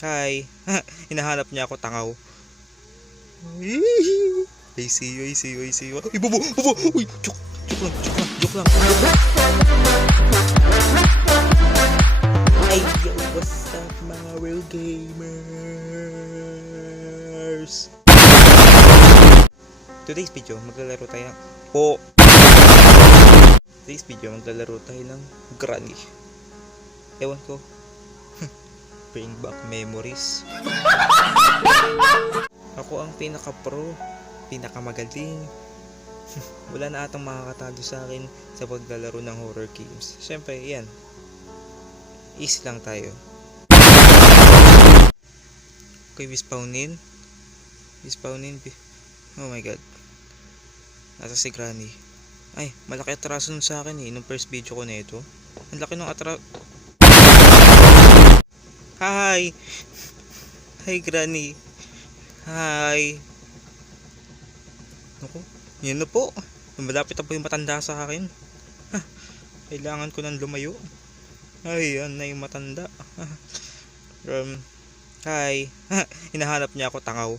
Hi. Hinahanap niya ako, tangaw. I see you, I see you, I see you. Uy, bubo, bubo. Uy, joke lang, joke lang, joke lang. Hey, yo, what's up mga real gamers? Today's video, maglalaro tayo ng... Today's video, maglalaro tayo ng Granny. Ewan ko. Bring back memories. Ako ang pinaka-pro, pinakamagaling. Wala na atang makakatalo sa akin sa paglalaro ng horror games. Siyempre, yan. Easy lang tayo. Okay, we spawn in. Oh my god. Nasa si Granny. Ay, malaki atraso nun sa akin nung first video ko na ito. Ang laki nung atraso. Hi! Hi, Granny. Hi! Naku, yun na po. Malapit na po yung matanda sa akin. Kailangan ko nang lumayo. Ay, yan na yung matanda. Hi! Hinahanap niya ako, tangaw.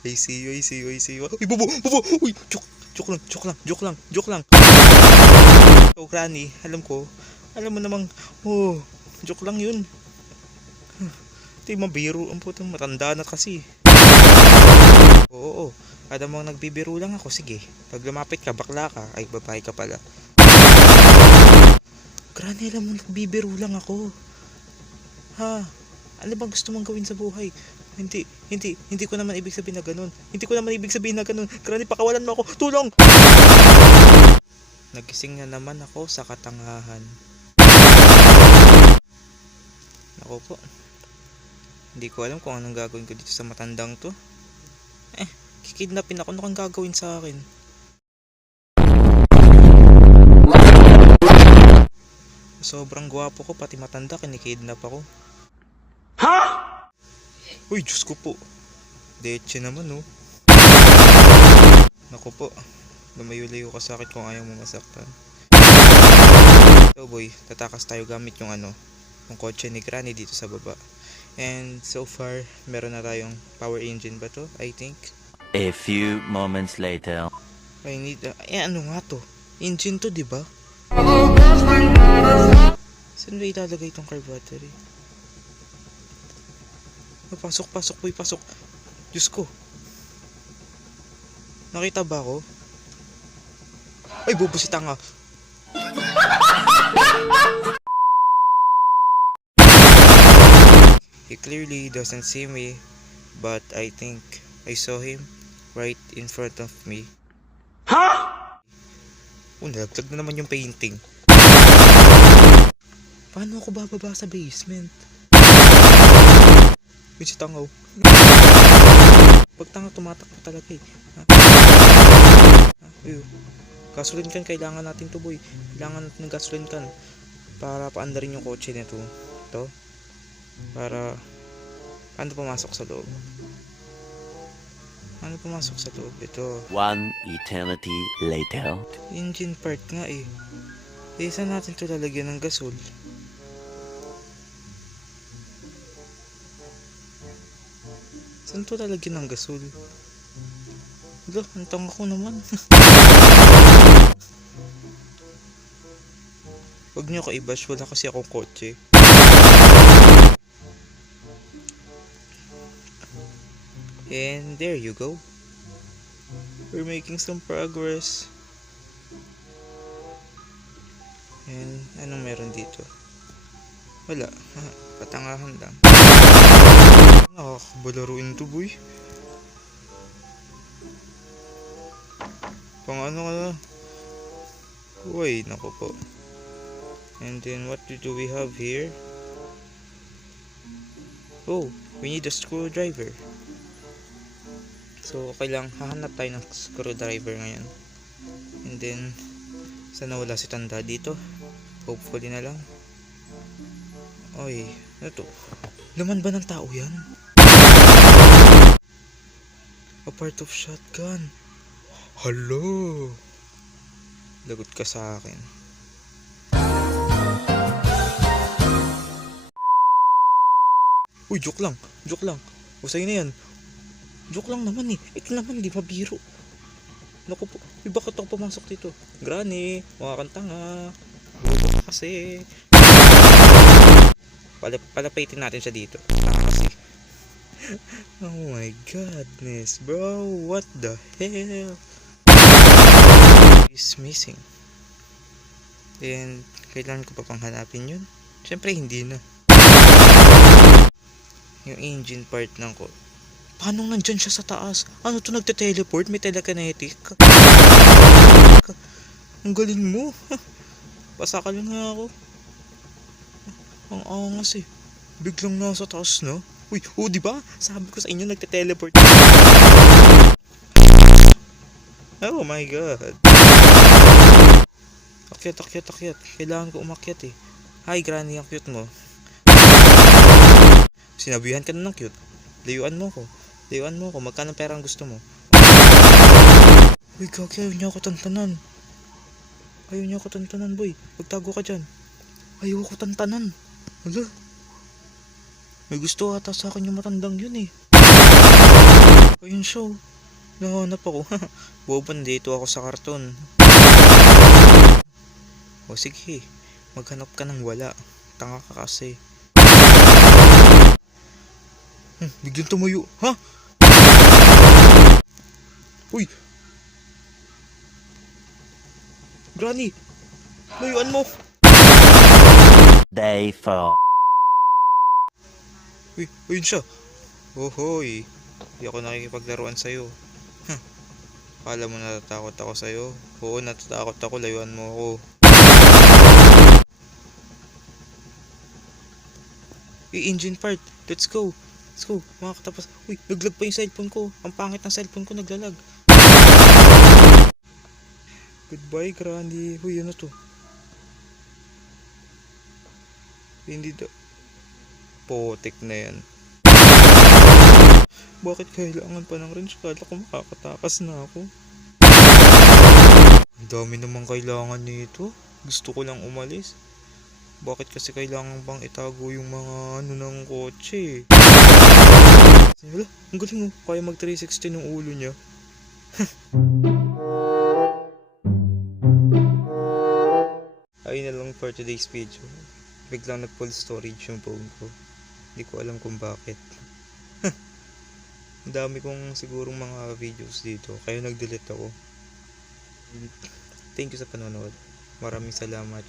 I see you, I see you, I see you. Uy, bubo, bubo! Uy, joke lang. So, Granny, alam mo namang, joke lang yun. Ito yung mabiro, ang putang matanda na kasi. Oo, kada mo nagbibiro lang ako, sige. Pag lumapit ka, bakla ka, ay babae ka pala. Granny, alam mo, nagbibiro lang ako. Ha? Ano bang gusto mong gawin sa buhay? Hindi ko naman ibig sabihin na ganun. Granny, pakawalan mo ako. Tulong! Nagising na naman ako sa katangahan. Ako po. Hindi ko alam kung anong gagawin ko dito sa matandang to. Kikidnapin ako. Ano kang gagawin sa akin? Sobrang gwapo ko, pati matanda, kinikidnap ako. Ha? Uy, Diyos ko po. Deche naman, oh. Naku po. Lumayo-layo ka sa akin kung ayaw mo masaktan. So boy, tatakas tayo gamit yung kotse ni Granny dito sa baba. And so far, meron na tayong power engine ba to? I think. A few moments later. I need ano nga to? Engine to, di ba? Saan ba ilalagay itong car battery? Pasok. Diyos ko. Nakita ba ako? Ay, bubusita nga. He clearly doesn't see me, but I think I saw him right in front of me. Nalaglag na naman yung painting. Paano ako bababa sa basement? Wait, si tangaw. Pag tanga, tumatakbo talaga eh. Gasoline can, kailangan natin to, boy. Kailangan natin ng gasoline can para paandarin yung kotse nito. Ito. Para paano pumasok sa loob? Ito. One eternity later. Engine part nga eh. Saan natin ito lalagyan ng gasol? Saan ito lalagyan ng gasol? Hala, antang ako naman. Huwag niyo ko i-bash, wala kasi akong kotse. And there you go. We're making some progress. And anong meron dito? Wala. Patangahan lang. Nakakabalaruin to, boy. Pang ano ka na? Uy, naku po. And then what do we have here? Oh, we need a screwdriver. So, okay lang. Hahanap tayo ng screwdriver ngayon. And then, sana wala si tanda dito. Hopefully na lang. Oy, ano to? Laman ba ng tao yan? A part of shotgun. Hello. Lagot ka sa akin. Uy, joke lang. Joke lang. O sa'yo na yan. Joke lang naman eh. Ito naman, di mabiro. Naku po. Uy, bakit ako pumasok dito? Granny, mga kantanga. Bobo ka kasi. Palapitin natin siya dito. Kasi. Oh my godness, bro. What the hell? Is missing. And kailangan ko pa pang hanapin yun? Siyempre hindi na. Yung engine part lang ko. Paano nandyan siya sa taas? Ano to, nagte-teleport? May telekinetic? Ang galing mo. Pasakal nga ako. Ang angas eh. Biglang nasa taas na. Uy, oh di ba? Sabi ko sa inyo nagte-teleport. Oh my god. Akyat. Kailangan ko umakyat eh. Hi Granny, ang cute mo. Sinabihan ka na ng cute. Layuan mo ko. Magkano pera ang gusto mo? Uy, kaki, ayaw niya ako tantanan. Boy. Magtago ka dyan. Ayaw ako tantanan. Hala. May gusto ata sa akin yung matandang yun eh. Ayun siya. Nahanap ako. Boban, dito ako sa karton. O sige, maghanap ka ng wala. Tanga ka kasi. Biglang tumayo. Ha? Uy! Granny! Layuan mo! Day 4. Uy, ayun siya. Ohoy. Hindi ako nakikipaglaruan sa'yo. Akala mo natatakot ako sa'yo? Oo, natatakot ako. Layuan mo ako. Engine part. Let's go. Makakatapos. Uy, naglag pa yung cellphone ko. Ang pangit ng cellphone ko, naglalag. Goodbye, Granny. Uy, ano to? Hindi daw. Potek na yan. Bakit kailangan pa ng wrench? Kala ko makakatakas na ako. Ang dami naman kailangan nito. Gusto ko lang umalis. Bakit kasi kailangan bang itago yung mga ano ng kotse? Wala, ang galing mo. Kaya mag 360 ng ulo niya. Ayun na lang for today's video. Biglang nag-full storage yung phone ko. Hindi ko alam kung bakit. Ang dami kong sigurong mga videos dito. Kaya nag-delete ako. Thank you sa panonood. Maraming salamat.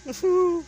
Woohoo!